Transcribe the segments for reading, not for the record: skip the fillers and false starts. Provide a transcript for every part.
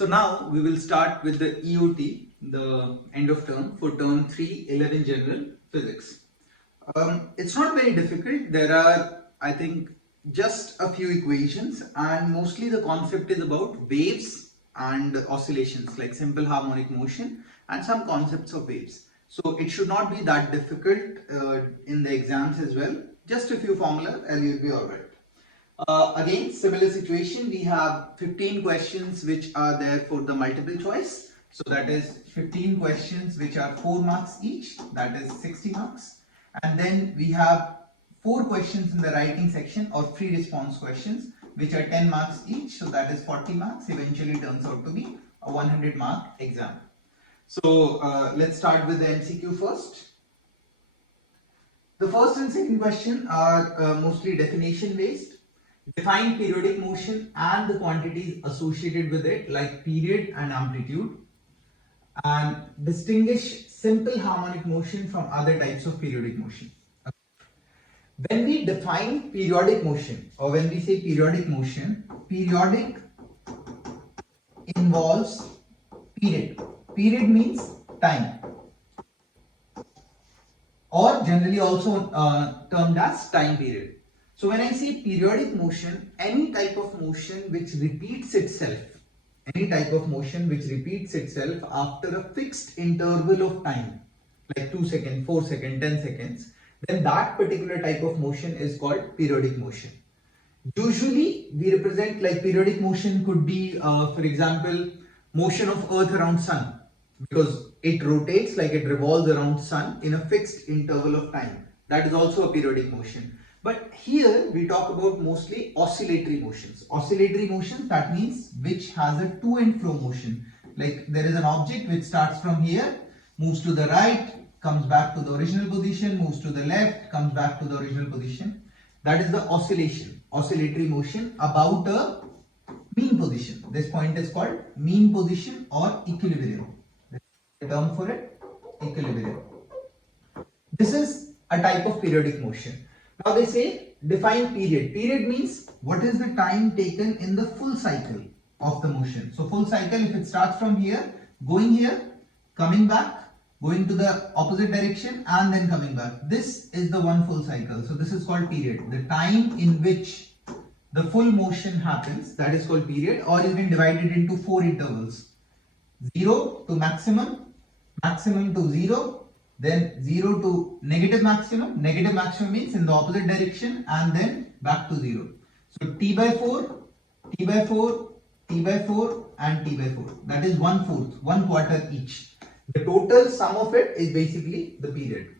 So now we will start with the EOT, the end of term for term 3, 11 General Physics. It's not very difficult. There are, I think, just a few equations, and mostly the concept is about waves and oscillations like simple harmonic motion and some concepts of waves. So it should not be that difficult in the exams as well. Just a few formulas and you'll be alright. Again, similar situation, we have 15 questions which are there for the multiple choice. So that is 15 questions which are 4 marks each, that is 60 marks. And then we have 4 questions in the writing section or free response questions which are 10 marks each. So that is 40 marks, eventually turns out to be a 100 mark exam. So let's start with the MCQ first. The first and second question are mostly definition based. Define periodic motion and the quantities associated with it like period and amplitude, and distinguish simple harmonic motion from other types of periodic motion. When we define periodic motion, or when we say periodic motion, periodic involves period. Period means time, or generally also termed as time period. So when I say periodic motion, any type of motion which repeats itself, after a fixed interval of time, like 2 seconds, 4 seconds, 10 seconds, then that particular type of motion is called periodic motion. Usually we represent, like, periodic motion could be, for example, motion of Earth around Sun, because it rotates, like it revolves around Sun in a fixed interval of time. That is also a periodic motion. But here we talk about mostly oscillatory motions. Oscillatory motions, that means which has a to and fro motion. Like there is an object which starts from here, moves to the right, comes back to the original position, moves to the left, comes back to the original position. That is the oscillation, oscillatory motion about a mean position. This point is called mean position or equilibrium. The term for it, equilibrium. This is a type of periodic motion. Now they say define period. Period means what is the time taken in the full cycle of the motion. So full cycle, if it starts from here, going here, coming back, going to the opposite direction and then coming back. This is the one full cycle. So this is called period. The time in which the full motion happens, that is called period, or you can divide it into 4 intervals. 0 to maximum, maximum to 0, then 0 to negative maximum. Negative maximum means in the opposite direction and then back to 0. So T by 4, T by 4, T by 4 and T by 4. That is 1/4, 1 quarter each. The total sum of it is basically the period.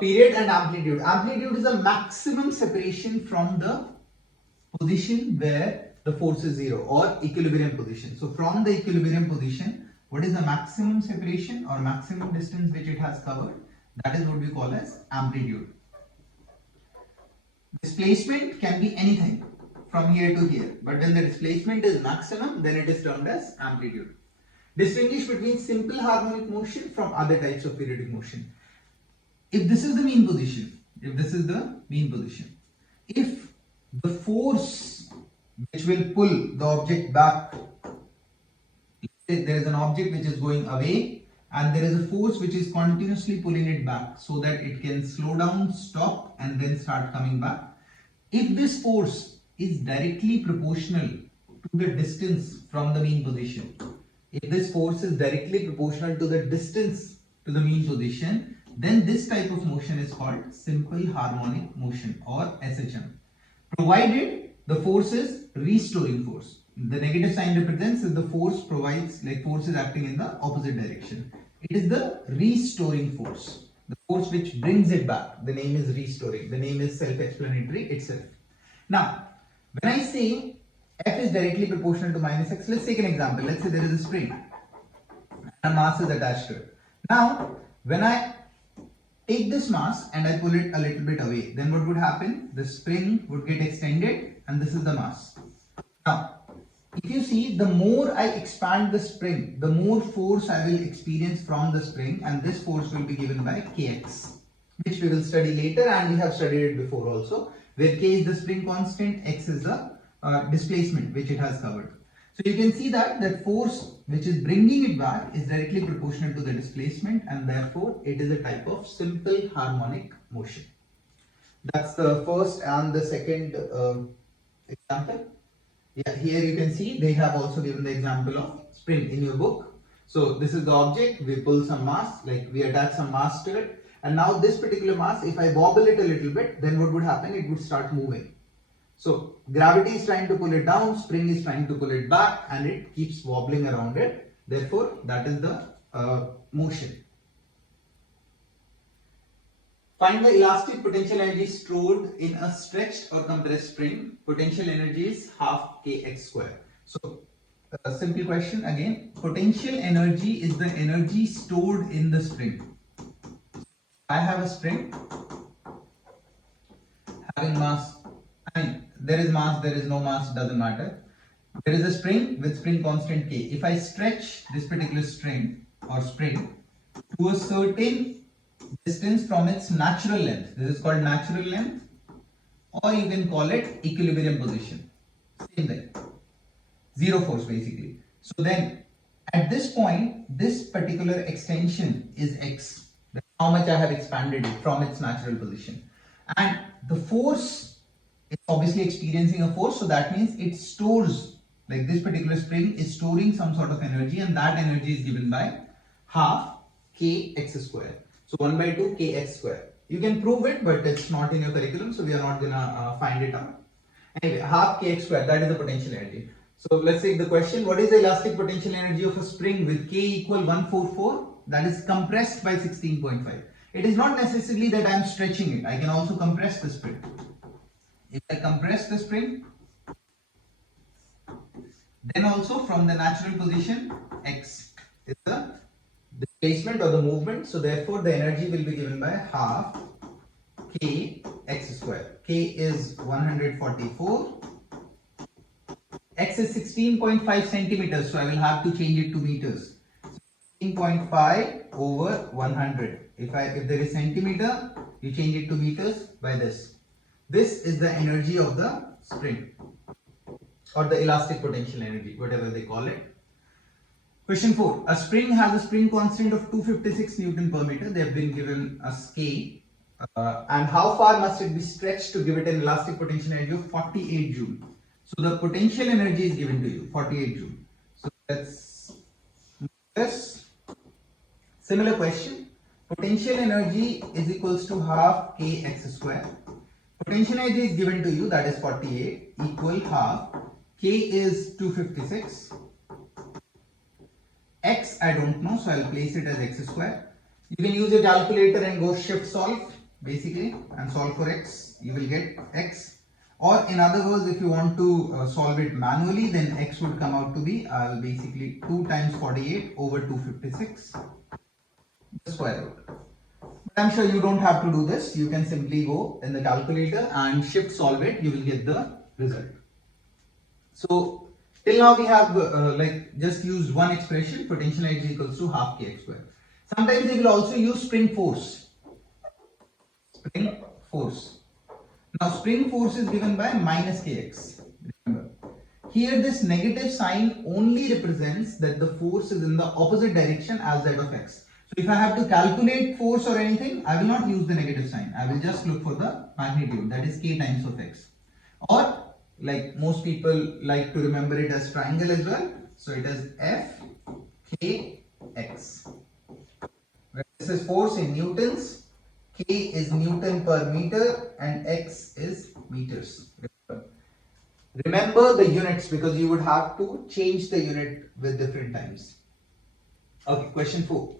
Period and amplitude. Amplitude is a maximum separation from the position where the force is 0 or equilibrium position. So from the equilibrium position, what is the maximum separation or maximum distance which it has covered? That is what we call as amplitude. Displacement can be anything from here to here, but when the displacement is maximum, then it is termed as amplitude. Distinguish between simple harmonic motion from other types of periodic motion. If this is the mean position, if the force which will pull the object back, there is an object which is going away and there is a force which is continuously pulling it back so that it can slow down, stop and then start coming back. If this force is directly proportional to the distance from the mean position, if this force is directly proportional to the distance to the mean position, then this type of motion is called simple harmonic motion or SHM, provided the force is restoring force. The negative sign represents that the force provides, like force is acting in the opposite direction. It is the restoring force, the force which brings it back. The name is restoring. The name is self-explanatory itself. Now, when I say F is directly proportional to minus x, let's take an example. Let's say there is a spring and a mass is attached to it. Now, when I take this mass and I pull it a little bit away, then what would happen? The spring would get extended and this is the mass. Now, if you see, the more I expand the spring, the more force I will experience from the spring, and this force will be given by kx, which we will study later and we have studied it before also, where k is the spring constant, x is the displacement which it has covered. So you can see that force which is bringing it back is directly proportional to the displacement, and therefore it is a type of simple harmonic motion. That's the first and the second example. Yeah, here you can see they have also given the example of spring in your book. So this is the object, we pull some mass, like we attach some mass to it, and now this particular mass, if I wobble it a little bit, then what would happen? It would start moving. So gravity is trying to pull it down, spring is trying to pull it back, and it keeps wobbling around it. Therefore, that is the motion. Find the elastic potential energy stored in a stretched or compressed spring. Potential energy is half kx square. So, a simple question again. Potential energy is the energy stored in the spring. I have a spring having mass. I mean, there is mass, there is no mass, doesn't matter. There is a spring with spring constant k. If I stretch this particular string or spring to a certain distance from its natural length, this is called natural length, or you can call it equilibrium position, same thing, zero force basically. So then at this point, this particular extension is x, that's how much I have expanded it from its natural position, and the force is obviously experiencing a force, so that means it stores, like this particular spring is storing some sort of energy, and that energy is given by half kx square. So 1 by 2 kx square. You can prove it, but it's not in your curriculum, so we are not gonna find it out. Anyway, half kx square, that is the potential energy. So let's take the question, what is the elastic potential energy of a spring with k equal 144? That is compressed by 16.5. It is not necessarily that I am stretching it. I can also compress the spring. If I compress the spring, then also from the natural position, x is the displacement or the movement. So therefore the energy will be given by half k x square. K is 144. X is 16.5 centimeters. So I will have to change it to meters. 16.5 over 100. If there is centimeter, you change it to meters by this. This is the energy of the spring, or the elastic potential energy, whatever they call it. Question 4. A spring has a spring constant of 256 Newton per meter. They have been given a scale. And how far must it be stretched to give it an elastic potential energy of 48 joule? So the potential energy is given to you, 48 joule. So let's move this. Similar question. Potential energy is equals to half kx square. Potential energy is given to you, that is 48, equal half. K is 256. X I don't know, so I'll place it as x square. You can use a calculator and go shift solve basically and solve for x. You will get x. Or in other words, if you want to solve it manually, then x would come out to be basically 2 times 48 over 256, the square root. But I'm sure you don't have to do this. You can simply go in the calculator and shift solve it. You will get the result. So till now we have just used one expression, potential energy equals to half kx square. Sometimes they will also use spring force. Spring force. Now spring force is given by minus kx. Remember, here this negative sign only represents that the force is in the opposite direction as that of x. So if I have to calculate force or anything, I will not use the negative sign. I will just look for the magnitude, that is k times of x. Or like most people like to remember it as triangle as well. So it is F K X. This is force in newtons. K is Newton per meter and X is meters. Remember the units because you would have to change the unit with different times. Okay, question 4.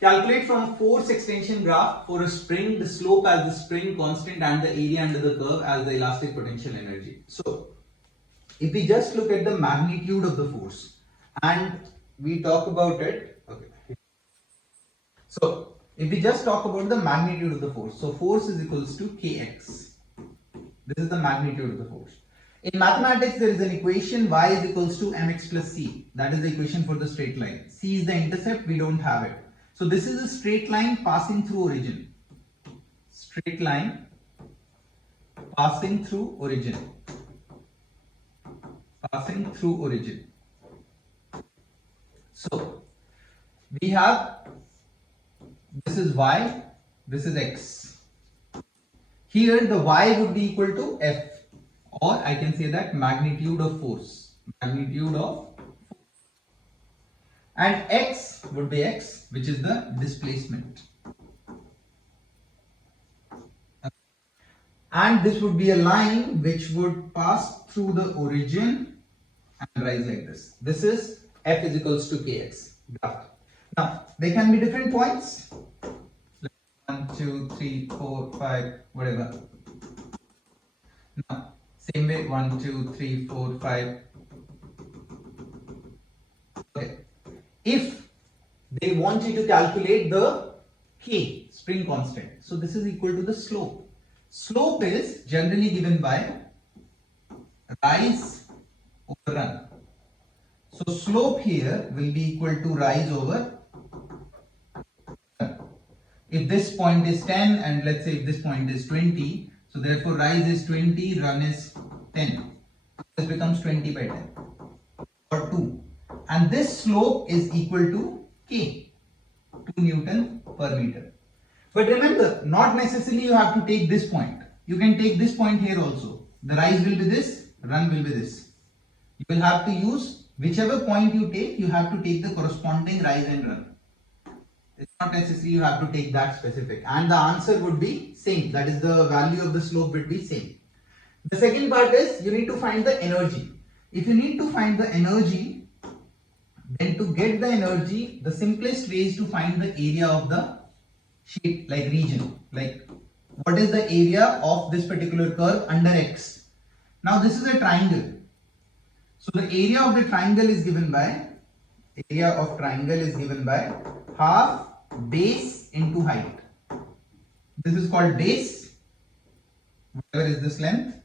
Calculate from a force extension graph for a spring the slope as the spring constant and the area under the curve as the elastic potential energy. So, if we just look at the magnitude of the force and we talk about it, okay. So, if we just talk about the magnitude of the force, so force is equals to kx. This is the magnitude of the force. In mathematics, there is an equation y is equals to mx plus c. That is the equation for the straight line. C is the intercept, we don't have it. So this is a straight line passing through origin. Straight line passing through origin. passing through origin. So we have, this is y, this is x. Here the y would be equal to F, or I can say that magnitude of force. Magnitude of, and x would be x, which is the displacement. And this would be a line which would pass through the origin and rise like this. This is F is equals to kx graph. Now there can be different points. 1, 2, 3, 4, 5, whatever. Now same way 1, 2, 3, 4, 5. Okay. If they want you to calculate the K, spring constant, so this is equal to the slope. Slope is generally given by rise over run. So slope here will be equal to rise over run. If this point is 10 and let's say if this point is 20, so therefore rise is 20, run is 10. This becomes 20 by 10 or 2. And this slope is equal to K, 2 Newton per meter. But remember, not necessarily you have to take this point. You can take this point here also. The rise will be this, run will be this. You will have to use whichever point you take, you have to take the corresponding rise and run. It's not necessary you have to take that specific. And the answer would be same. That is, the value of the slope would be same. The second part is you need to find the energy. If you need to find the energy, then to get the energy, the simplest way is to find the area of the shape, like region, like what is the area of this particular curve under x. Now this is a triangle, so the area of the triangle is given by half base into height. This is called base, whatever is this length,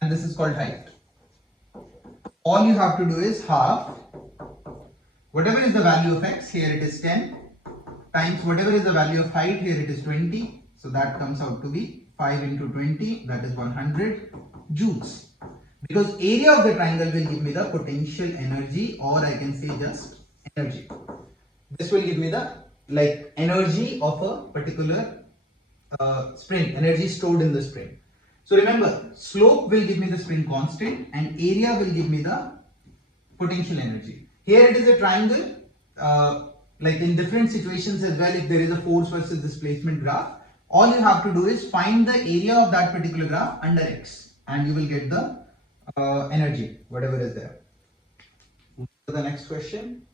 and this is called height. All you have to do is half whatever is the value of x, here it is 10, times whatever is the value of height, here it is 20, so that comes out to be 5 into 20, that is 100 joules. Because area of the triangle will give me the potential energy, or I can say just energy. This will give me the energy of a particular spring, energy stored in the spring. So remember, slope will give me the spring constant and area will give me the potential energy. Here it is a triangle, like in different situations as well, if there is a force versus displacement graph, all you have to do is find the area of that particular graph under x and you will get the energy, whatever is there. The next question.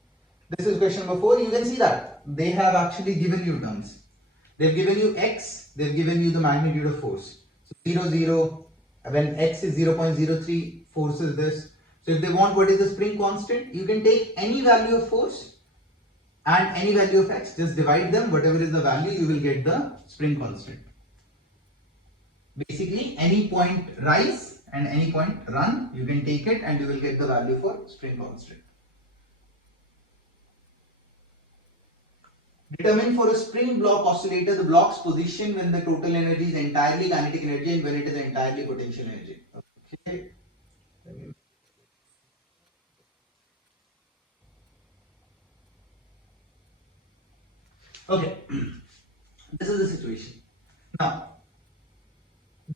This is question number 4. You can see that they have actually given you terms. They've given you x, they've given you the magnitude of force. So 0, 0, when x is 0.03, force is this. So if they want what is the spring constant, you can take any value of force and any value of x, just divide them, whatever is the value, you will get the spring constant. Basically, any point rise and any point run, you can take it and you will get the value for spring constant. Determine for a spring block oscillator the block's position when the total energy is entirely kinetic energy and when it is entirely potential energy. Okay. Okay, this is the situation. Now,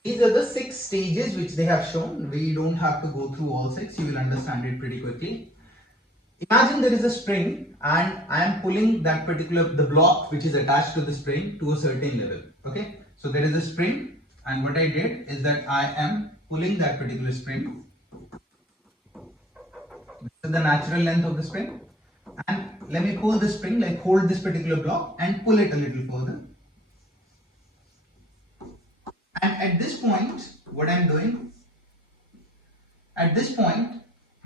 these are the 6 stages which they have shown. We don't have to go through all 6, you will understand it pretty quickly. Imagine there is a spring and I am pulling that the block which is attached to the spring to a certain level. Okay, so there is a spring and what I did is that I am pulling that particular spring. This is the natural length of the spring. And let me pull the spring, like hold this particular block and pull it a little further. And at this point, what I am doing, at this point,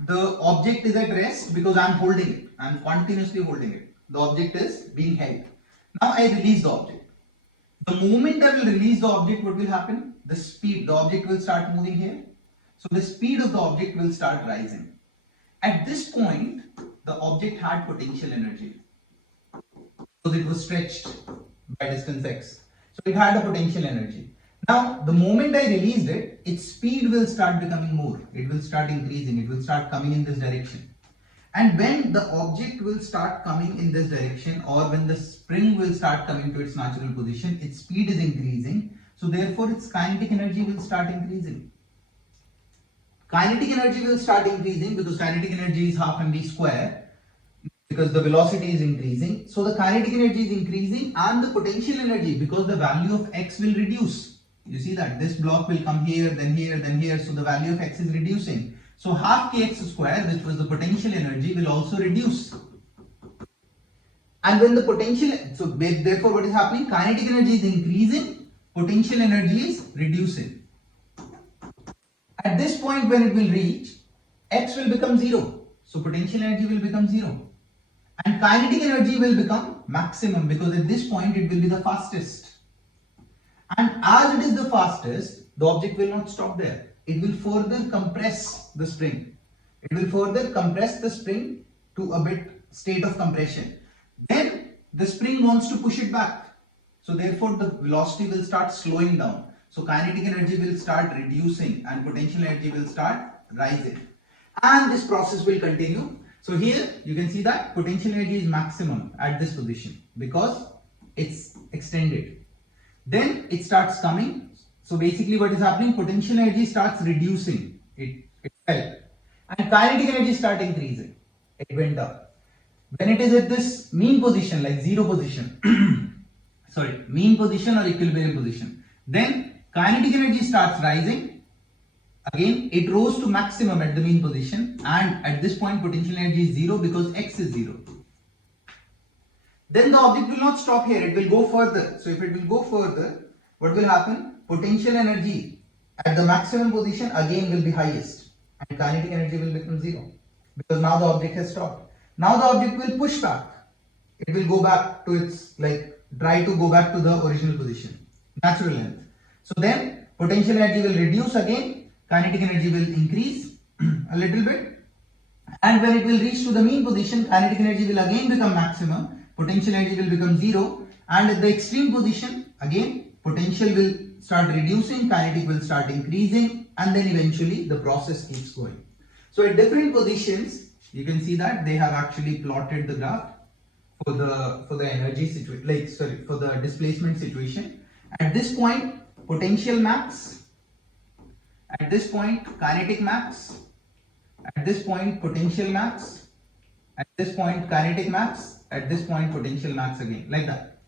the object is at rest because I am holding it. I am continuously holding it. The object is being held. Now I release the object. The moment I will release the object, what will happen? The object will start moving here. So the speed of the object will start rising. At this point, the object had potential energy because it was stretched by distance x. So it had a potential energy. Now, the moment I released it, its speed will start becoming more. It will start increasing. It will start coming in this direction. And when the object will start coming in this direction, or when the spring will start coming to its natural position, its speed is increasing. So therefore, its kinetic energy will start increasing. Kinetic energy will start increasing because kinetic energy is half mv square, because the velocity is increasing. So the kinetic energy is increasing, and the potential energy, because the value of x will reduce. You see that this block will come here, then here, then here. So the value of x is reducing. So half kx square, which was the potential energy, will also reduce. And when the potential, so therefore what is happening? Kinetic energy is increasing, potential energy is reducing. At this point when it will reach, x will become 0. So potential energy will become 0. And kinetic energy will become maximum, because at this point it will be the fastest. And as it is the fastest, the object will not stop there. It will further compress the spring. It will further compress the spring to a bit state of compression. Then the spring wants to push it back. So therefore the velocity will start slowing down. So kinetic energy will start reducing and potential energy will start rising. And this process will continue. So here you can see that potential energy is maximum at this position because it's extended. Then it starts coming. So basically what is happening, potential energy starts reducing. It fell. And kinetic energy starts increasing. It went up. When it is at this mean position, like zero position, sorry, mean position or equilibrium position, then kinetic energy starts rising. Again, it rose to maximum at the mean position, and at this point potential energy is 0 because x is 0. Then the object will not stop here, it will go further. So if it will go further, what will happen? Potential energy at the maximum position again will be highest, and kinetic energy will become 0 because now the object has stopped. Now the object will push back. It will go back to its, try to go back to the original position, natural length. So then potential energy will reduce again, kinetic energy will increase a little bit, and when it will reach to the mean position, kinetic energy will again become maximum, potential energy will become 0, and at the extreme position, again potential will start reducing, kinetic will start increasing, and then eventually the process keeps going. So at different positions, you can see that they have actually plotted the graph for the energy situation, for the displacement situation. At this point, potential max. At this point, kinetic max. At this point, potential max. At this point, kinetic max. At this point, potential max again, like that.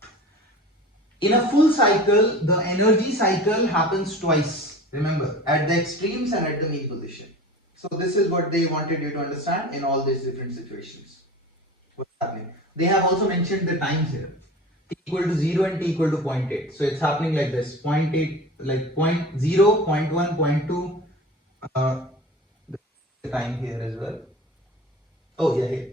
In a full cycle, the energy cycle happens twice. Remember, at the extremes and at the mean position. So this is what they wanted you to understand in all these different situations. What's happening? They have also mentioned the times here. T equal to 0 and t equal to 0.8. So it's happening like this. 0.8, like 0.0, 0.1, 0.2. The time here as well. Oh yeah, here.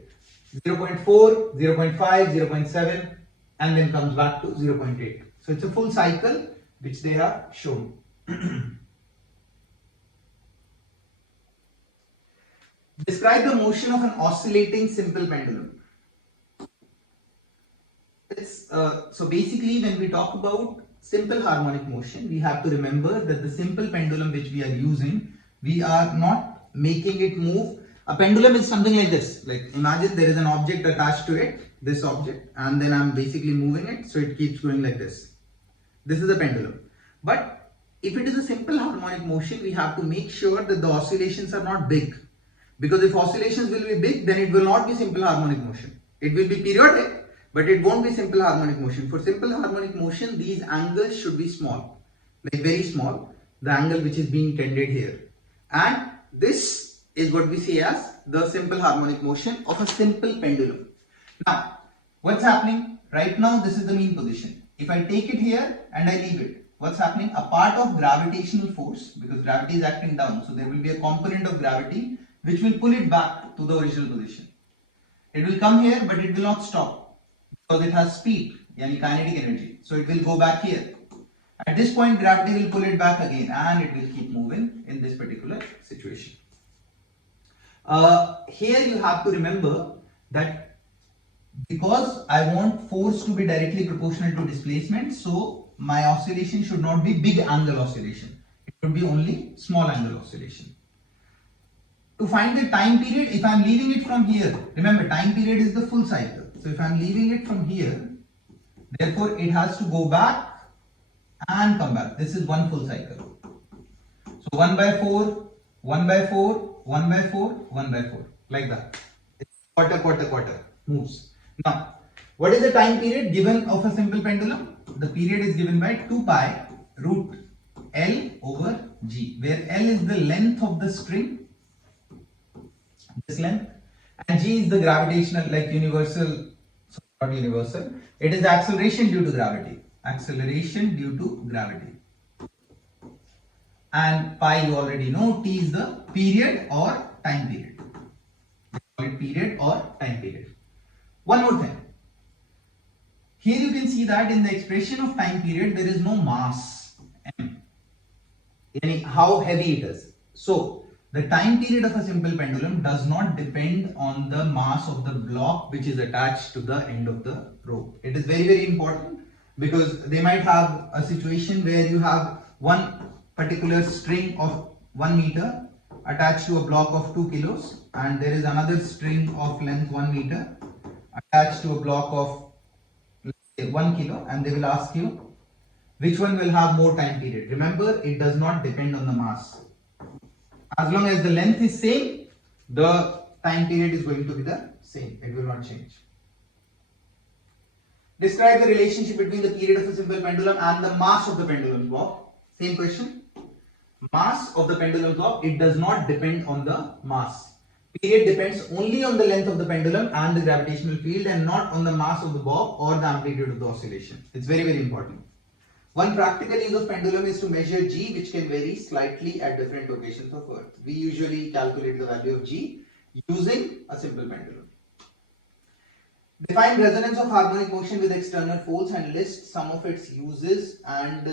0.4, 0.5, 0.7, and then comes back to 0.8. So it's a full cycle which they have shown. Describe the motion of an oscillating simple pendulum. So basically when we talk about simple harmonic motion, we have to remember that the simple pendulum which we are using, we are not making it move. A pendulum is something like this. Like imagine there is an object attached to it, this object, and then I'm basically moving it, so it keeps going like this. This is a pendulum. But if it is a simple harmonic motion, we have to make sure that the oscillations are not big. Because if oscillations will be big, then it will not be simple harmonic motion. It will be periodic, but it won't be simple harmonic motion. For simple harmonic motion, these angles should be small, like very small, the angle which is being tended here. And this is what we see as the simple harmonic motion of a simple pendulum. Now, what's happening? Right now, this is the mean position. If I take it here and I leave it, what's happening? A part of gravitational force, because gravity is acting down, so there will be a component of gravity which will pull it back to the original position. It will come here, but it will not stop because it has speed, yani kinetic energy. So it will go back here. At this point, gravity will pull it back again, and it will keep moving in this particular situation. Here you have to remember that because I want force to be directly proportional to displacement, so my oscillation should not be big angle oscillation. It should be only small angle oscillation. To find the time period, if I am leaving it from here, remember time period is the full cycle. So if I am leaving it from here, therefore it has to go back and come back. This is one full cycle. So 1 by 4, 1 by 4, 1 by 4, 1 by 4, like that. It's quarter moves. Now, what is the time period given of a simple pendulum? The period is given by 2 pi root L over G, where L is the length of the string, this length, and G is the gravitational, like universal, not universal, it is acceleration due to gravity. Acceleration due to gravity. And pi you already know, T is the period or time period. We call it period or time period. One more thing. Here you can see that in the expression of time period there is no mass m, yani how heavy it is. So the time period of a simple pendulum does not depend on the mass of the block which is attached to the end of the rope. It is very important, because they might have a situation where you have one particular string of 1 meter attached to a block of 2 kilos, and there is another string of length 1 meter attached to a block of, let's say, 1 kilo, and they will ask you which one will have more time period. Remember, it does not depend on the mass. As long as the length is same, the time period is going to be the same. It will not change. Describe the relationship between the period of a simple pendulum and the mass of the pendulum block. Same question. Mass of the pendulum block, it does not depend on the mass. Period depends only on the length of the pendulum and the gravitational field, and not on the mass of the bob or the amplitude of the oscillation. It's very important. One practical use of pendulum is to measure G, which can vary slightly at different locations of Earth. We usually calculate the value of G using a simple pendulum. Define resonance of harmonic motion with external force and list some of its uses and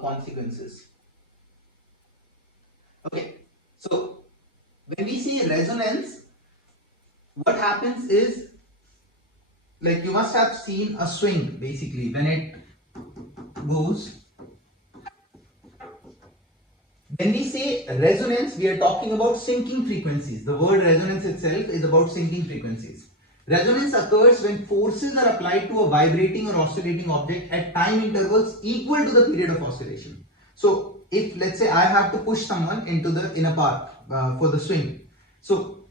consequences. Okay, so when we say resonance, what happens is, like you must have seen a swing basically when it goes. When we say resonance, we are talking about sinking frequencies. The word resonance itself is about sinking frequencies. Resonance occurs when forces are applied to a vibrating or oscillating object at time intervals equal to the period of oscillation. So if, let's say, I have to push someone in a park for the swing. So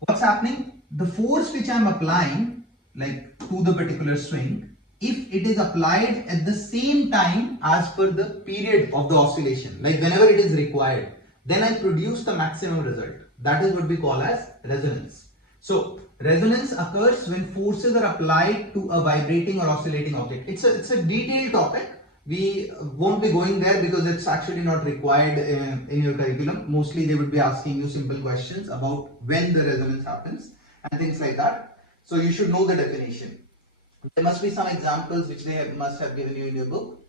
what's happening? The force which I am applying, like to the particular swing, if it is applied at the same time as per the period of the oscillation, like whenever it is required, then I produce the maximum result. That is what we call as resonance. So resonance occurs when forces are applied to a vibrating or oscillating object. It's a detailed topic. We won't be going there because it's actually not required in your curriculum. Mostly they would be asking you simple questions about when the resonance happens and things like that. So you should know the definition. There must be some examples which they must have given you in your book.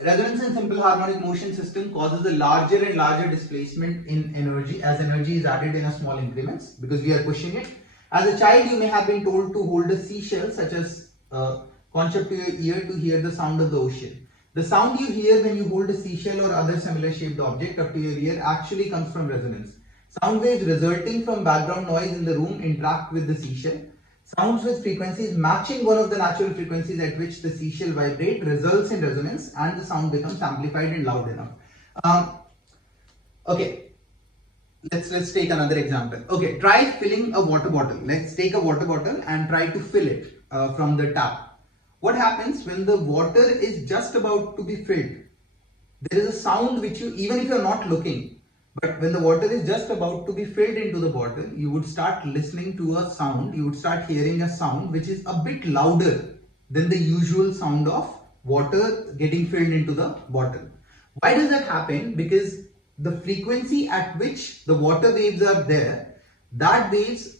Resonance in simple harmonic motion system causes a larger and larger displacement in energy as energy is added in a small increments because we are pushing it. As a child, you may have been told to hold a seashell such as conch up to your ear to hear the sound of the ocean. The sound you hear when you hold a seashell or other similar shaped object up to your ear actually comes from resonance. Sound waves resulting from background noise in the room interact with the seashell. Sounds with frequencies matching one of the natural frequencies at which the seashell vibrate results in resonance, and the sound becomes amplified and loud enough. Okay, let's take another example. Okay, try filling a water bottle. Let's take a water bottle and try to fill it from the tap. What happens when the water is just about to be filled? There is a sound which you, even if you are not looking, but when the water is just about to be filled into the bottle, you would start listening to a sound, you would start hearing a sound which is a bit louder than the usual sound of water getting filled into the bottle. Why does that happen? Because the frequency at which the water waves are there, that waves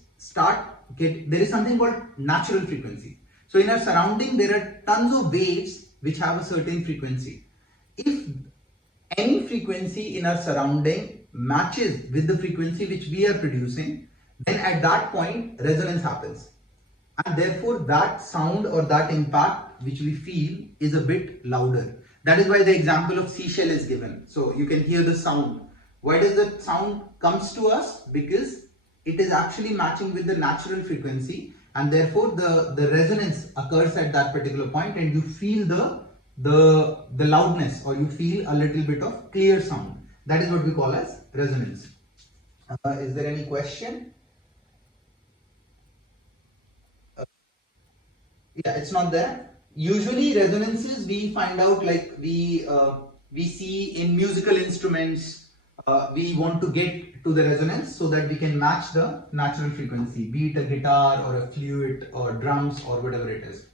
there is something called natural frequency. So in our surrounding, there are tons of waves which have a certain frequency. If any frequency in our surrounding matches with the frequency which we are producing, then at that point resonance happens. and therefore that sound or that impact which we feel is a bit louder. That is why the example of seashell is given. So you can hear the sound. Why does that sound comes to us? Because it is actually matching with the natural frequency, and therefore the resonance occurs at that particular point, and you feel the loudness, or you feel a little bit of clear sound. That is what we call as resonance. Is there any question? Yeah, it's not there. Usually resonances we find out, like we see in musical instruments. We want to get to the resonance so that we can match the natural frequency, be it a guitar or a flute or drums or whatever it is.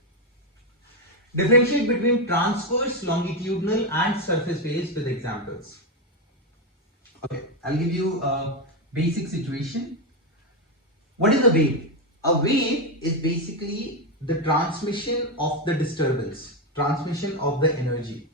Differentiate between transverse, longitudinal and surface waves with examples. Okay, I'll give you a basic situation. What is a wave? A wave is basically the transmission of the disturbance, transmission of the energy.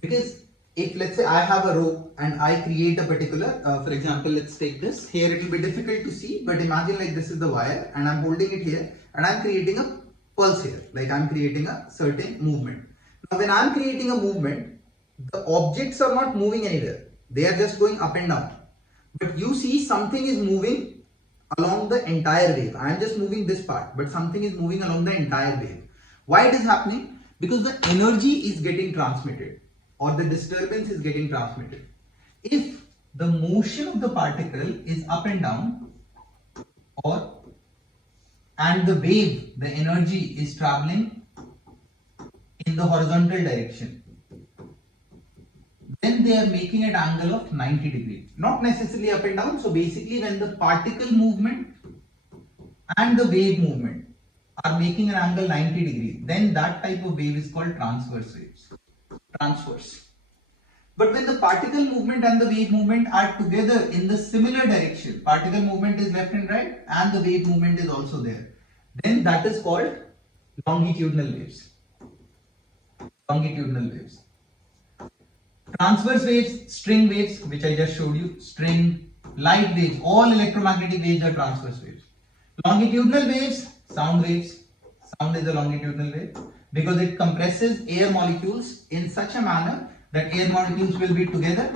Because if, let's say, I have a rope and I create a particular, for example, let's take this. Here it will be difficult to see, but imagine like this is the wire and I'm holding it here and I'm creating a pulse here, like I'm creating a certain movement. Now when I'm creating a movement, the objects are not moving anywhere. They are just going up and down. But you see something is moving along the entire wave. I am just moving this part, but something is moving along the entire wave. Why it is happening? Because the energy is getting transmitted, or the disturbance is getting transmitted. If the motion of the particle is up and down, and the wave, the energy is traveling in the horizontal direction, then they are making an angle of 90 degrees, not necessarily up and down. So basically when the particle movement and the wave movement are making an angle 90 degrees, then that type of wave is called transverse waves. Transverse. But when the particle movement and the wave movement are together in the similar direction, particle movement is left and right and the wave movement is also there, then that is called longitudinal waves. Longitudinal waves. Transverse waves, string waves, which I just showed you, string, light waves, all electromagnetic waves are transverse waves. Longitudinal waves, sound waves. Sound is a longitudinal wave because it compresses air molecules in such a manner that air molecules will be together,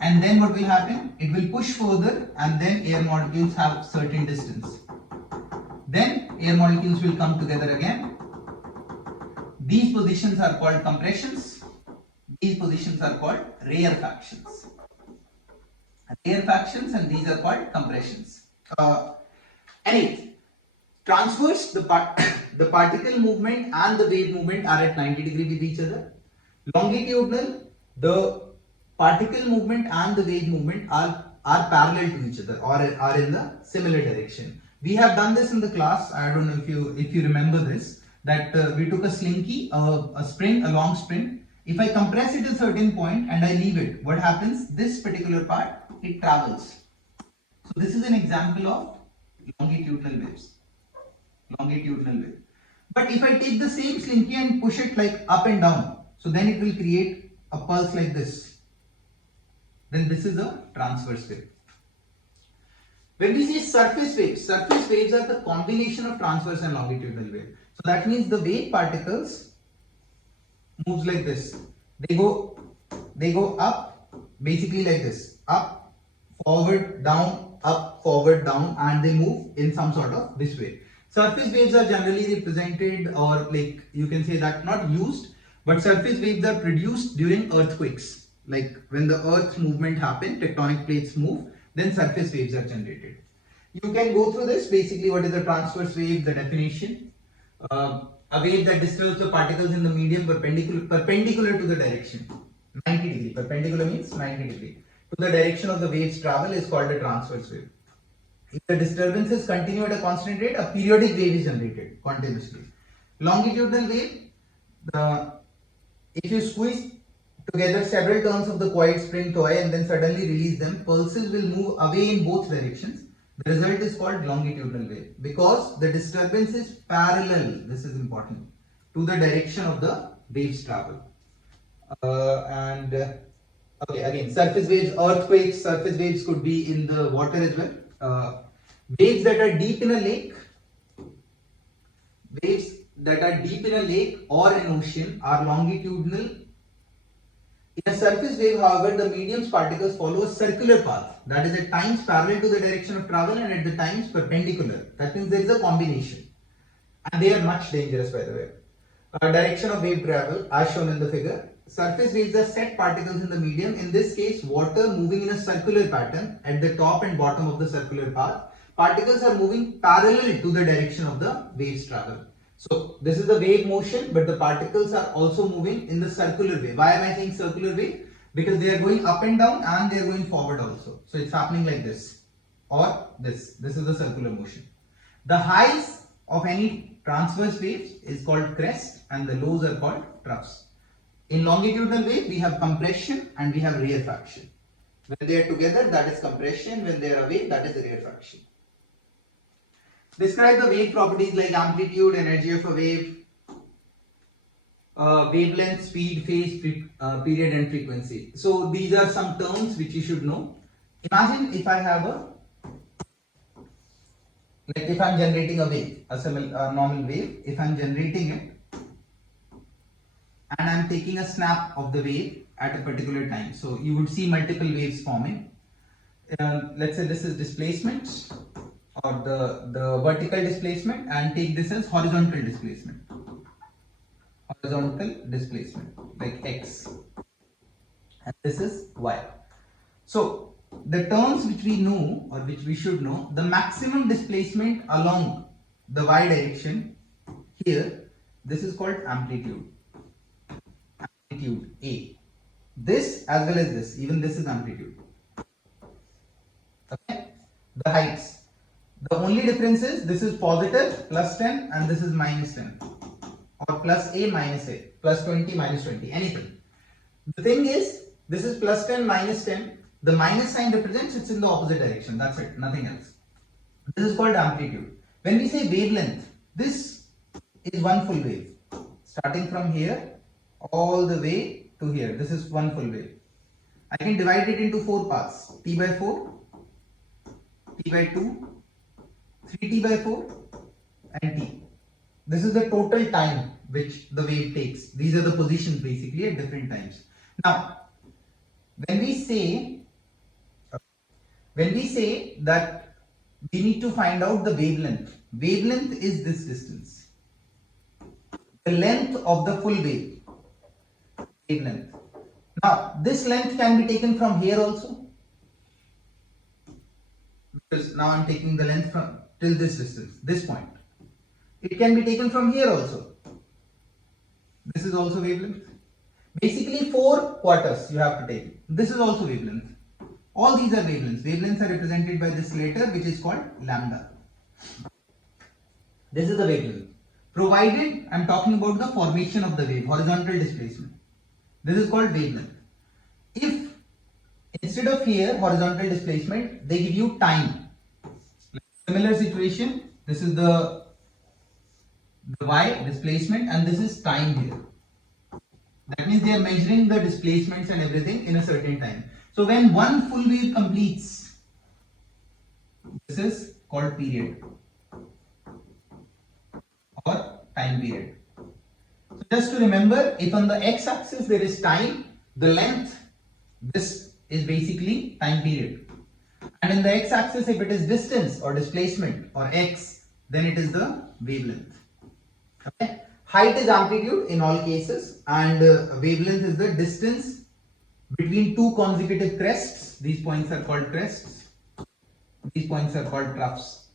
and then what will happen? It will push further, and then air molecules have certain distance. Then air molecules will come together again. These positions are called compressions. These positions are called rarefactions. Rarefactions, and these are called compressions. Anyway, transverse, the particle movement and the wave movement are at 90 degrees with each other. Longitudinal, the particle movement and the wave movement are parallel to each other, or are in the similar direction. We have done this in the class. I don't know if you remember this, that we took a slinky, a spring, a long spring. If I compress it at a certain point and I leave it, what happens? This particular part, it travels. So this is an example of longitudinal waves. Longitudinal wave. But if I take the same slinky and push it like up and down, so then it will create a pulse like this. Then this is a transverse wave. When we say surface waves are the combination of transverse and longitudinal wave. So that means the wave particles moves like this. They go up, basically like this, up, forward, down, up, forward, down, and they move in some sort of this way. Surface waves are generally represented, or like you can say that not used, but surface waves are produced during earthquakes. Like when the earth's movement happens, tectonic plates move, then surface waves are generated. You can go through this. Basically, what is a transverse wave? The definition. A wave that disturbs the particles in the medium perpendicular to the direction. 90 degree. Perpendicular means 90 degree. To the direction of the wave's travel is called a transverse wave. If the disturbances continue at a constant rate, a periodic wave is generated continuously. Longitudinal wave, if you squeeze together several turns of the coiled spring toy and then suddenly release them, pulses will move away in both directions. The result is called longitudinal wave because the disturbance is parallel, this is important, to the direction of the wave's travel. Okay, again, surface waves, earthquakes, surface waves could be in the water as well. Waves that are deep in a lake, waves that are deep in a lake or an ocean are longitudinal. In a surface wave, however, the medium's particles follow a circular path, that is at times parallel to the direction of travel and at the times perpendicular. That means there is a combination, and they are much dangerous, by the way. Direction of wave travel as shown in the figure. Surface waves are set particles in the medium, in this case water moving in a circular pattern at the top and bottom of the circular path. Particles are moving parallel to the direction of the waves travel. So this is the wave motion, but the particles are also moving in the circular way. Why am I saying circular way? Because they are going up and down and they are going forward also. So it's happening like this or this. This is the circular motion. The highs of any transverse waves is called crest and the lows are called troughs. In longitudinal wave, we have compression and we have rarefaction. When they are together, that is compression. When they are away, that is rarefaction. Describe the wave properties like amplitude, energy of a wave, wavelength, speed, phase, period and frequency. So these are some terms which you should know. Imagine if I have if I'm generating a wave, a normal wave, if I'm generating it and I'm taking a snap of the wave at a particular time. So you would see multiple waves forming. Let's say this is displacement or the vertical displacement, and take this as horizontal displacement. Horizontal displacement like X, and this is Y. So the terms which we know or which we should know, the maximum displacement along the Y direction here, this is called amplitude. Amplitude A. This as well as this, even this is amplitude. Okay. The heights. The only difference is this is positive plus 10 and this is minus 10, or plus A minus A, plus 20 minus 20, anything. The thing is, this is plus 10 minus 10. The minus sign represents it's in the opposite direction. That's it, nothing else. This is called amplitude. When we say wavelength, this is one full wave. Starting from here all the way to here. This is one full wave. I can divide it into 4 parts. T by 4, T by 2, 3T by 4 and T. This is the total time which the wave takes. These are the positions basically at different times. Now, when we say that we need to find out the wavelength. Wavelength is this distance. The length of the full wave. Wavelength. Now, this length can be taken from here also. Because now I am taking the length from till this distance, this point. It can be taken from here also. This is also wavelength. Basically 4 quarters you have to take. This is also wavelength. All these are wavelengths. Wavelengths are represented by this letter which is called lambda. This is the wavelength. Provided I am talking about the formation of the wave, horizontal displacement. This is called wavelength. If instead of here horizontal displacement, they give you time. Similar situation, this is the Y displacement and this is time here. That means they are measuring the displacements and everything in a certain time. So when one full wave completes, this is called period or time period. So just to remember, if on the x-axis there is time, the length, this is basically time period. And in the x-axis, if it is distance or displacement or x, then it is the wavelength. Okay. Height is amplitude in all cases, and wavelength is the distance between 2 consecutive crests. These points are called crests. These points are called troughs.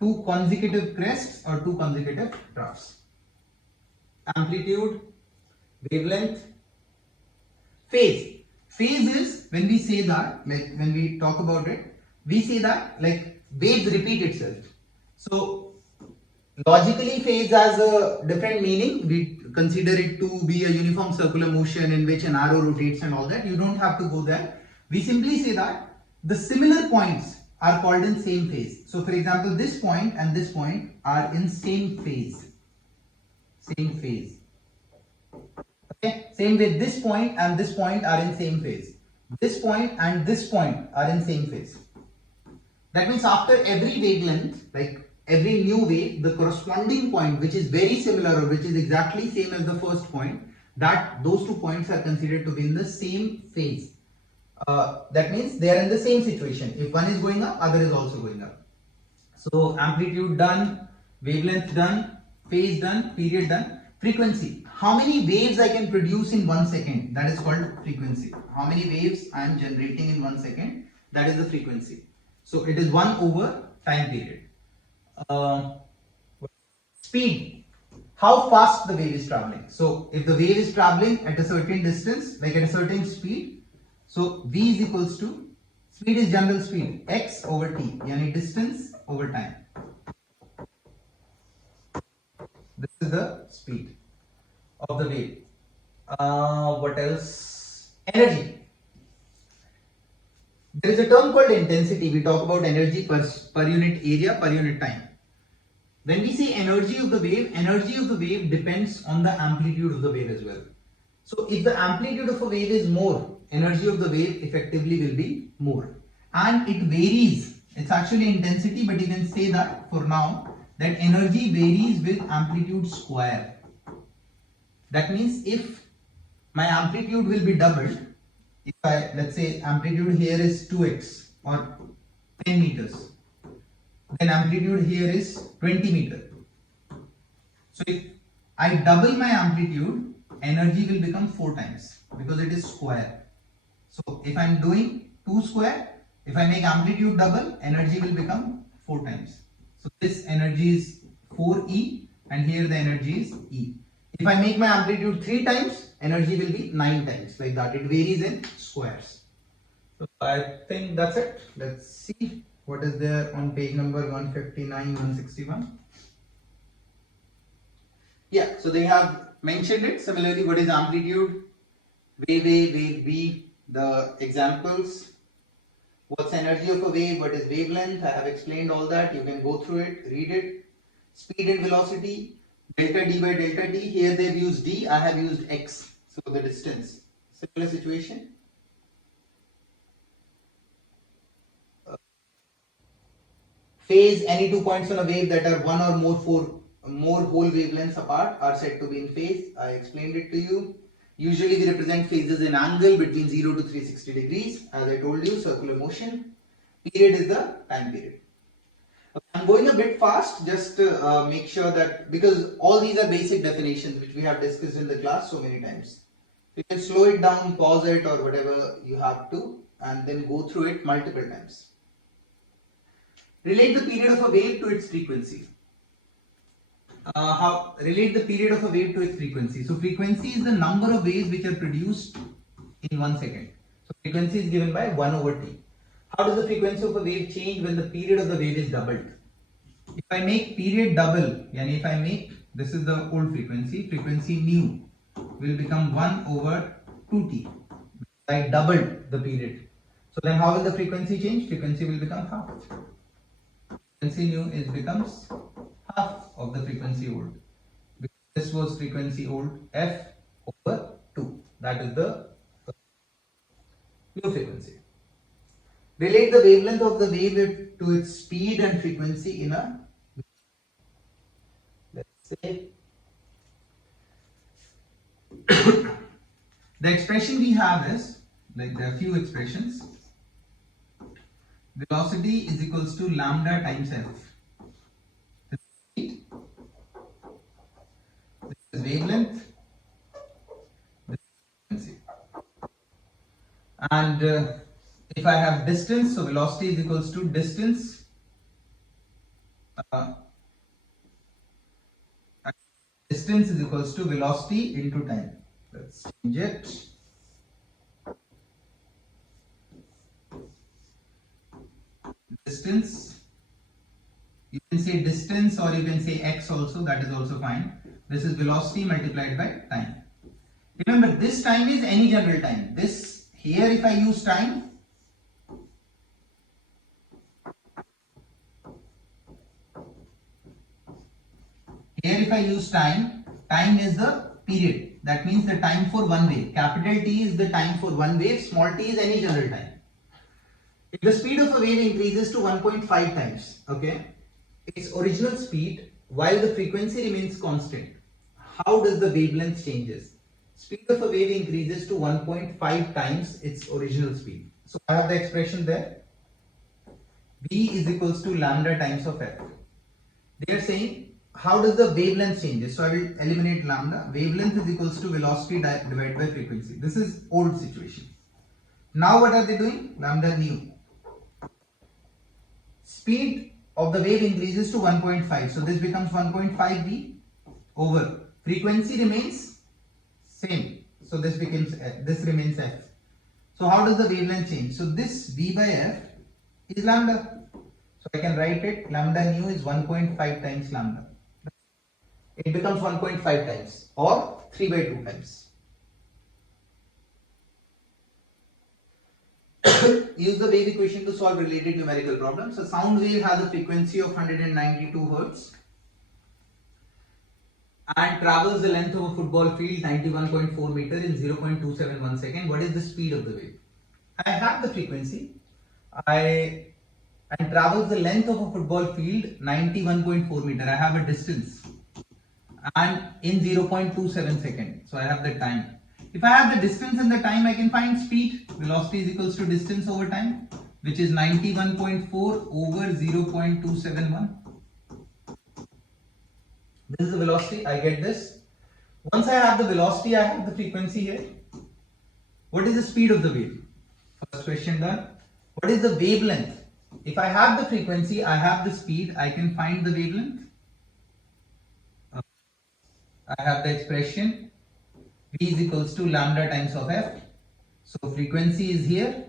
2 consecutive crests or 2 consecutive troughs. Amplitude, wavelength, phase. Phase is when we say that, like when we talk about it, we say that like waves repeat itself. So logically phase has a different meaning. We consider it to be a uniform circular motion in which an arrow rotates and all that. You don't have to go there. We simply say that the similar points are called in same phase. So for example, this point and this point are in same phase. Same phase. Okay. Same way, this point and this point are in same phase. This point and this point are in same phase. That means after every wavelength, like every new wave, the corresponding point which is very similar or which is exactly same as the first point, that those 2 points are considered to be in the same phase. That means they are in the same situation. If one is going up, other is also going up. So amplitude done, wavelength done, phase done, period done, frequency. How many waves I can produce in 1 second? That is called frequency. How many waves I am generating in 1 second? That is the frequency. So it is 1 over time period. Speed. How fast the wave is traveling. So if the wave is traveling at a certain distance, like at a certain speed, so V is equals to, speed is general speed, x over t, yani distance over time. This is the speed of the wave. What else? Energy. There is a term called intensity. We talk about energy per unit area, per unit time. When we say energy of the wave depends on the amplitude of the wave as well. So if the amplitude of a wave is more, energy of the wave effectively will be more. And it varies. It's actually intensity, but you can say that for now, that energy varies with amplitude square. That means if my amplitude will be doubled, if I, let's say amplitude here is 2x or 10 meters, then amplitude here is 20 meter. So if I double my amplitude, energy will become 4 times because it is square. So if I am doing 2 square, if I make amplitude double, energy will become 4 times. So this energy is 4E and here the energy is E. If I make my amplitude 3 times, energy will be 9 times, like that. It varies in squares. So I think that's it. Let's see what is there on page number 159, 161. Yeah, so they have mentioned it. Similarly, what is amplitude, wave A, wave B, the examples, what's energy of a wave, what is wavelength, I have explained all that. You can go through it, read it. Speed and velocity, delta D by delta T. Here they've used D, I have used X. So the distance. Similar situation. Phase, any 2 points on a wave that are one or more whole wavelengths apart are said to be in phase. I explained it to you. Usually we represent phases in angle between 0 to 360 degrees. As I told you, circular motion. Period is the time period. I'm going a bit fast just to make sure that, because all these are basic definitions which we have discussed in the class so many times. You can slow it down, pause it or whatever you have to, and then go through it multiple times. Relate the period of a wave to its frequency. Relate the period of a wave to its frequency. So frequency is the number of waves which are produced in 1 second. So frequency is given by 1 over t. How does the frequency of a wave change when the period of the wave is doubled? If I make period double, yani if I make, this is the old frequency, frequency nu will become 1 over 2t. I doubled the period. So then how will the frequency change? Frequency will become half. Frequency nu becomes half of the frequency old. Because this was frequency old, f over 2. That is the new frequency. Relate the wavelength of the wave to its speed and frequency in a, let's say, the expression we have is, like there are few expressions. Velocity is equals to lambda times f. This is speed. This is wavelength. This is frequency. And if I have distance, so velocity is equals to distance. Distance is equals to velocity into time. Let's change it. Distance, you can say distance or you can say x also, that is also fine. This is velocity multiplied by time. Remember, this time is any general time. This here, if I use time, here if I use time, time is the period. That means the time for one wave. Capital T is the time for one wave, small t is any general time. If the speed of a wave increases to 1.5 times, okay, its original speed while the frequency remains constant, how does the wavelength changes? Speed of a wave increases to 1.5 times its original speed. So I have the expression there. V is equals to lambda times of f. They are saying how does the wavelength changes? So I will eliminate lambda. Wavelength is equals to velocity divided by frequency. This is old situation. Now what are they doing? Lambda nu. Speed of the wave increases to 1.5. So this becomes 1.5 V over frequency remains same. So this becomes F. This remains F. So how does the wavelength change? So this V by F is lambda. So I can write it, lambda nu is 1.5 times lambda. It becomes 1.5 times or 3 by 2 times. Use the wave equation to solve related numerical problems. A sound wave has a frequency of 192 Hertz and travels the length of a football field 91.4 meter in 0.271 second. What is the speed of the wave? I have the frequency and travels the length of a football field 91.4 meter. I have a distance and in 0.27 second. So I have the time. If I have the distance and the time, I can find speed. Velocity is equals to distance over time, which is 91.4 over 0.271. This is the velocity. I get this. Once I have the velocity, I have the frequency here. What is the speed of the wave? First question done. What is the wavelength? If I have the frequency, I have the speed, I can find the wavelength. I have the expression V is equals to lambda times of F. So frequency is here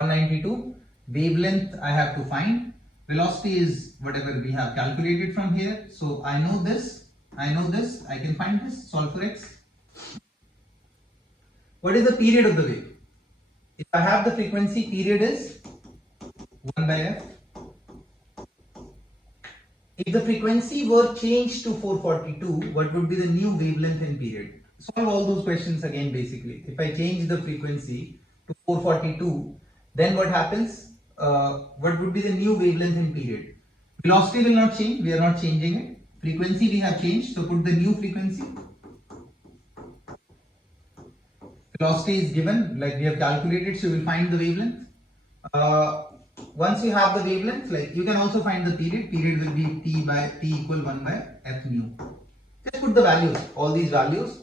192. Wavelength I have to find. Velocity is whatever we have calculated from here. So I know this, I can find this, solve for x. What is the period of the wave? If I have the frequency, period is 1 by f. If the frequency were changed to 442, what would be the new wavelength and period? Solve all those questions again basically. If I change the frequency to 442, then what happens? What would be the new wavelength and period? Velocity will not change, we are not changing it. Frequency we have changed, so put the new frequency. Velocity is given, like we have calculated, so you will find the wavelength. Once you have the wavelength, like you can also find the period. Period will be t equal 1 by f nu. Just put the values, all these values.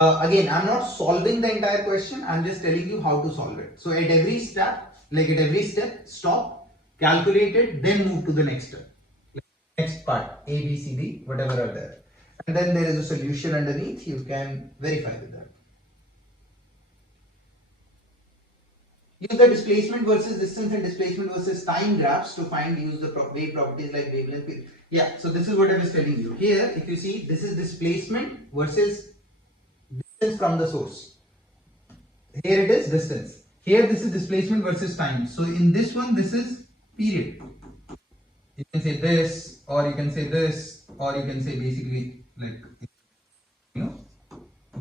Again, I'm not solving the entire question. I'm just telling you how to solve it. So at every step, stop, calculate it, then move to the next step. Next part, A, B, C, D, whatever are there. And then there is a solution underneath. You can verify with that. Use the displacement versus distance and displacement versus time graphs to use the wave properties like wavelength. Yeah, so this is what I was telling you. Here, if you see, this is displacement versus distance from the source. Here it is distance. Here this is displacement versus time. So in this one, this is period. You can say this, or you can say this, or you can say basically like,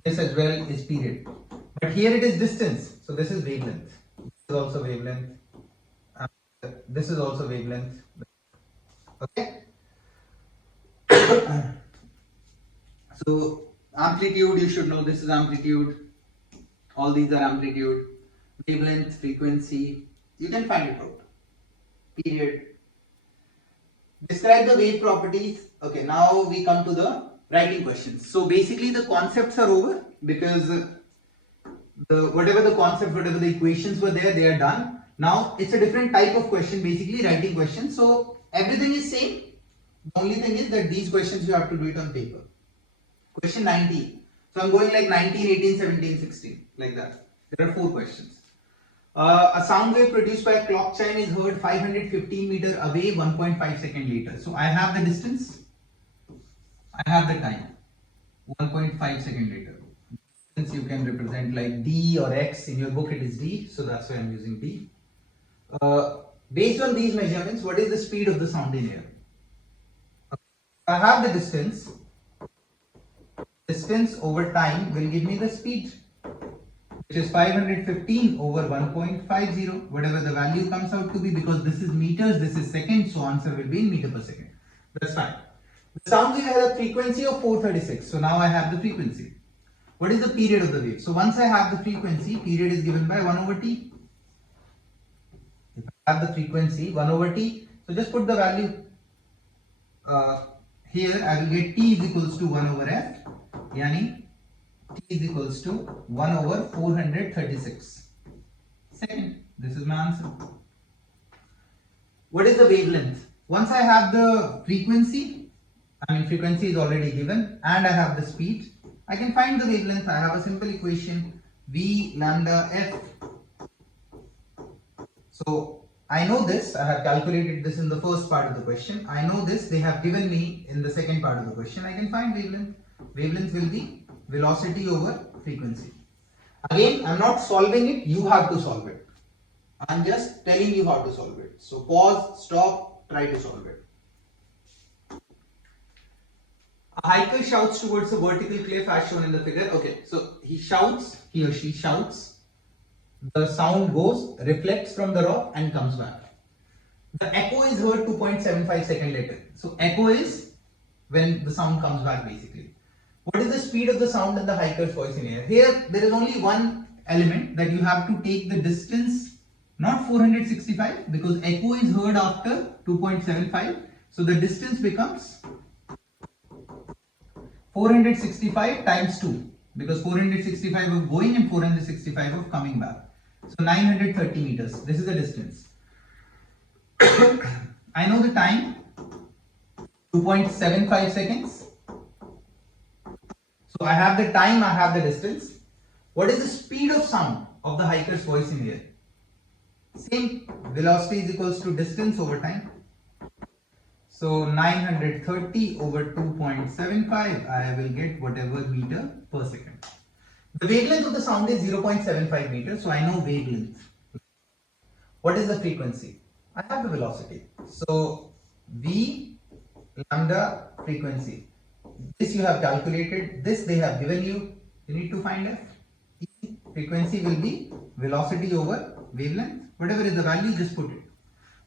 this as well is period. But here it is distance. So this is wavelength. This is also wavelength. This is also wavelength. Okay. So amplitude, you should know this is amplitude. All these are amplitude. Wavelength, frequency. You can find it out. Period. Describe the wave properties. Okay, now we come to the writing questions. So basically the concepts are over because whatever the equations were there, they are done. Now it's a different type of question, basically writing questions. So everything is same. The only thing is that these questions you have to do it on paper. Question 19. So I'm going like 19, 18, 17, 16, like that. There are 4 questions. A sound wave produced by a clock chime is heard 515 meter away 1.5 second later. So I have the distance, I have the time, 1.5 second later. Since you can represent like D or X, in your book it is D, so that's why I'm using D. Based on these measurements, what is the speed of the sound in air? I have the distance over time will give me the speed. which is 515 over 1.50, whatever the value comes out to be, because this is meters, this is seconds, so answer will be in meter per second. That's fine. The sound wave has a frequency of 436. So now I have the frequency. What is the period of the wave? So once I have the frequency, period is given by 1 over t. If I have the frequency 1 over t, so just put the value here. I will get t is equals to 1 over f, yani t is equals to 1 over 436 second. This is my answer. What is the wavelength? Once I have the frequency, frequency is already given, and I have the speed, I can find the wavelength. I have a simple equation, v lambda f. So I know this, I have calculated this in the first part of the question. I know this, they have given me in the second part of the question. I can find wavelength. Wavelength will be velocity over frequency. Again, I'm not solving it, you have to solve it. I'm just telling you how to solve it. So pause, stop, try to solve it. A hiker shouts towards a vertical cliff as shown in the figure. Okay, so he or she shouts. The sound goes, reflects from the rock and comes back. The echo is heard 2.75 seconds later. So echo is when the sound comes back basically. What is the speed of the sound and the hiker's voice in air? Here there is only one element, that you have to take the distance, not 465, because echo is heard after 2.75. So the distance becomes 465 times 2, because 465 of going and 465 of coming back. So 930 meters. This is the distance. I know the time, 2.75 seconds. So I have the time, I have the distance. What is the speed of sound of the hiker's voice in air? Same, velocity is equals to distance over time. So 930 over 2.75, I will get whatever meter per second. The wavelength of the sound is 0.75 meters, so I know wavelength. What is the frequency? I have the velocity. So v lambda frequency. This you have calculated, this they have given you. You need to find f. Frequency will be velocity over wavelength. Whatever is the value, just put it.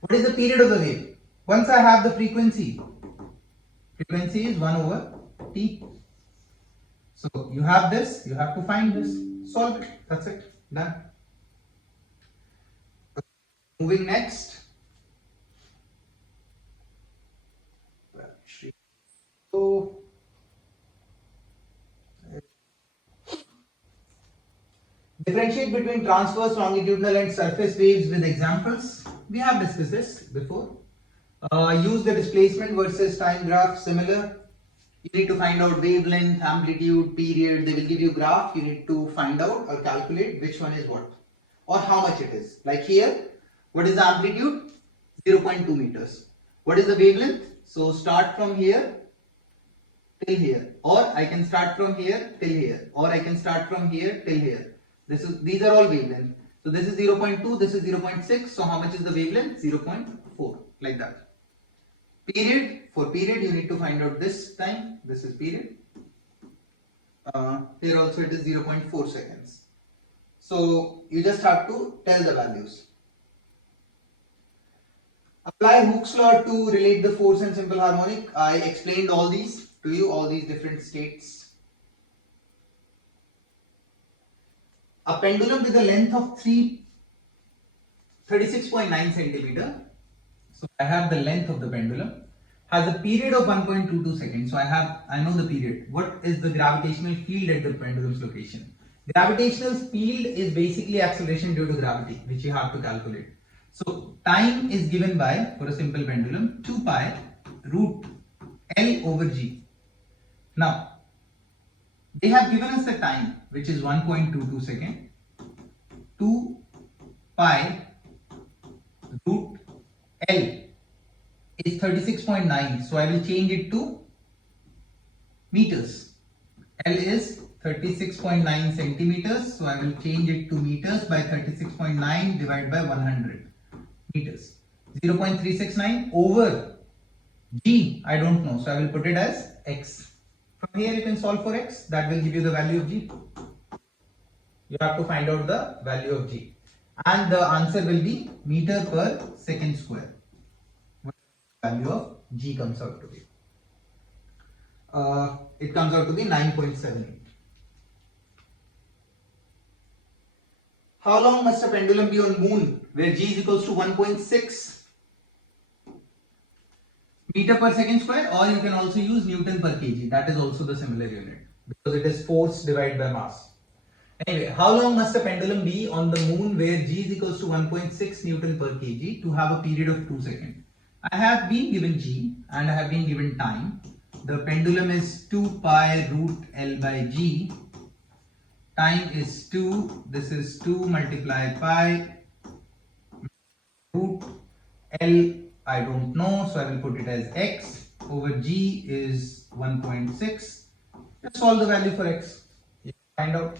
What is the period of the wave? Once I have the frequency is 1 over t. So you have this, you have to find this, solve it, that's it, done. Moving next. So differentiate between transverse, longitudinal and surface waves with examples. We have discussed this before. Use the displacement versus time graph, similar. You need to find out wavelength, amplitude, period. They will give you graph. You need to find out or calculate which one is what or how much it is. Like here, what is the amplitude? 0.2 meters. What is the wavelength? So start from here till here, or I can start from here till here, or I can start from here till here. These are all wavelength. So this is 0.2, this is 0.6. So how much is the wavelength? 0.4, like that. Period, for period you need to find out this time, this is period. Here also it is 0.4 seconds. So you just have to tell the values. Apply Hooke's law to relate the force and simple harmonic. I explained all these to you, all these different states. A pendulum with a length of 36.9 centimeter. So I have the length of the pendulum, has a period of 1.22 seconds. So I know the period. What is the gravitational field at the pendulum's location? Gravitational field is basically acceleration due to gravity, which you have to calculate. So time is given by, for a simple pendulum, 2 pi root L over G. Now, they have given us the time, which is 1.22 second. 2 pi root L is 36.9, so I will change it to meters. L is 36.9 centimeters, so I will change it to meters by 36.9 divided by 100 meters. 0.369 over G, I don't know, so I will put it as X. From here you can solve for X, that will give you the value of G. You have to find out the value of G. And the answer will be meter per second square. What the value of G comes out to be. It comes out to be 9.78. How long must a pendulum be on moon where G is equals to 1.6 meter per second square, or you can also use Newton per kg. That is also the similar unit because it is force divided by mass. Anyway, how long must a pendulum be on the moon where G is equals to 1.6 Newton per kg to have a period of 2 seconds? I have been given G and I have been given time. The pendulum is 2 pi root L by G. Time is 2. This is 2 multiply pi root L. I don't know, so I will put it as X over G is 1.6. Let's solve the value for X. Find out.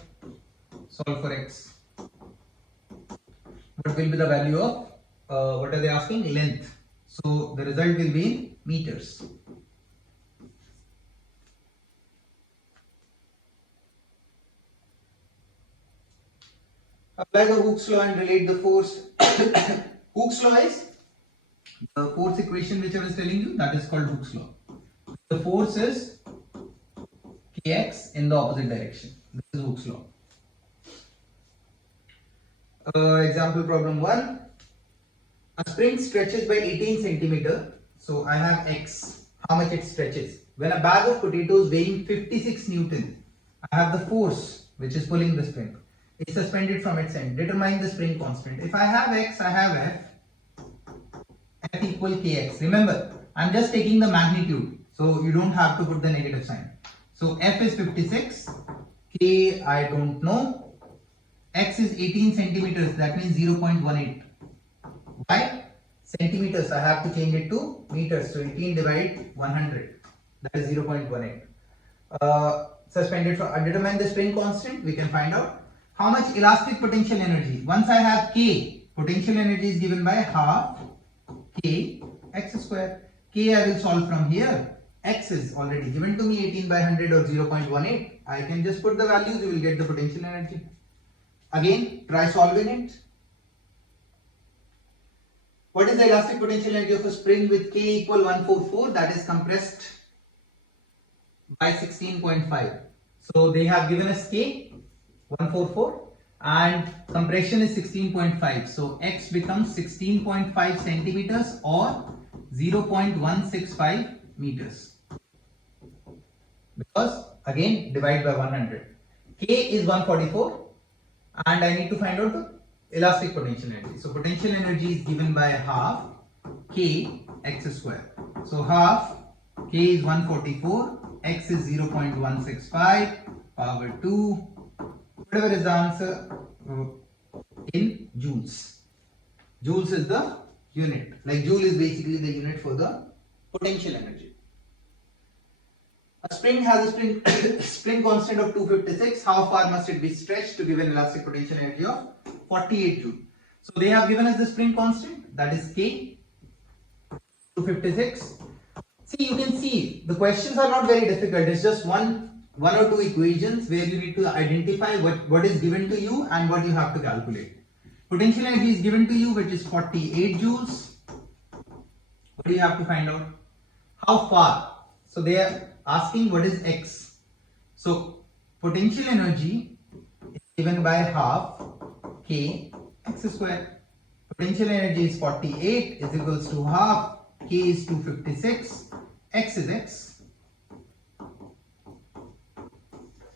Solve for X. What will be the value of, what are they asking? Length. So the result will be in meters. Apply the Hooke's law and relate the force. Hooke's law is the force equation which I was telling you, that is called Hooke's law. The force is Kx in the opposite direction. This is Hooke's law. Example problem 1. A spring stretches by 18 centimeter. So I have X, how much it stretches. When a bag of potatoes weighing 56 Newton, I have the force which is pulling the spring. It's suspended from its end. Determine the spring constant. If I have X, I have F. F equal Kx. Remember, I'm just taking the magnitude. So you don't have to put the negative sign. So F is 56. K, I don't know. X is 18 centimeters. That means 0.18. Why? Centimeters. I have to change it to meters. So 18 divided 100. That is 0.18. Suspended from. Determine the spring constant. We can find out. How much elastic potential energy? Once I have K, potential energy is given by half K x square. K I will solve from here. X is already given to me 18 by 100 or 0.18. I can just put the values, you will get the potential energy. Again, try solving it. What is the elastic potential energy of a spring with K equal 144? That is compressed by 16.5. So they have given us K 144 and compression is 16.5. So X becomes 16.5 centimeters or 0.165 meters. Because again divide by 100. K is 144 and I need to find out the elastic potential energy. So potential energy is given by half K x square. So half K is 144, X is 0.165 power 2. Whatever is the answer in joules. Joules is the unit. Like joule is basically the unit for the potential energy. A spring has a spring constant of 256. How far must it be stretched to give an elastic potential energy of 48 joule? So they have given us the spring constant, that is K, 256. See, you can see the questions are not very difficult. It's just one or two equations where you need to identify what is given to you and what you have to calculate. Potential energy is given to you, which is 48 joules. What do you have to find out? How far? So they are asking what is X. So potential energy is given by half K x square. Potential energy is 48 is equals to half K is 256. X is X.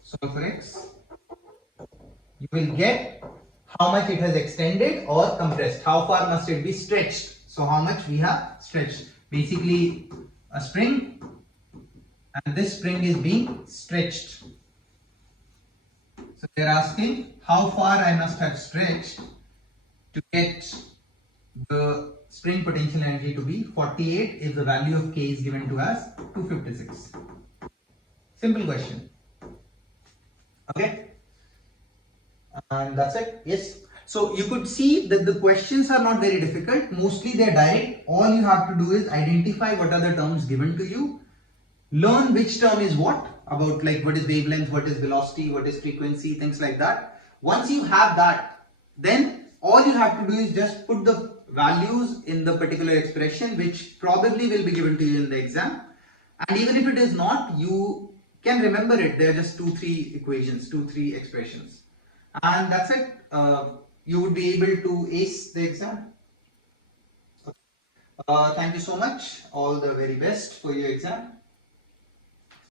Solve for X. You will get how much it has extended or compressed. How far must it be stretched? So how much we have stretched. Basically a spring, and this spring is being stretched. So they are asking how far I must have stretched to get the spring potential energy to be 48 if the value of K is given to us 256. Simple question. Okay, and that's it. Yes. So you could see that the questions are not very difficult. Mostly they are direct. All you have to do is identify what are the terms given to you. Learn which term is what, about like what is wavelength, what is velocity, what is frequency, things like that. Once you have that, then all you have to do is just put the values in the particular expression, which probably will be given to you in the exam. And even if it is not, you can remember it. They are just 2-3 equations, 2-3 expressions. And that's it. You would be able to ace the exam. Thank you so much. All the very best for your exam.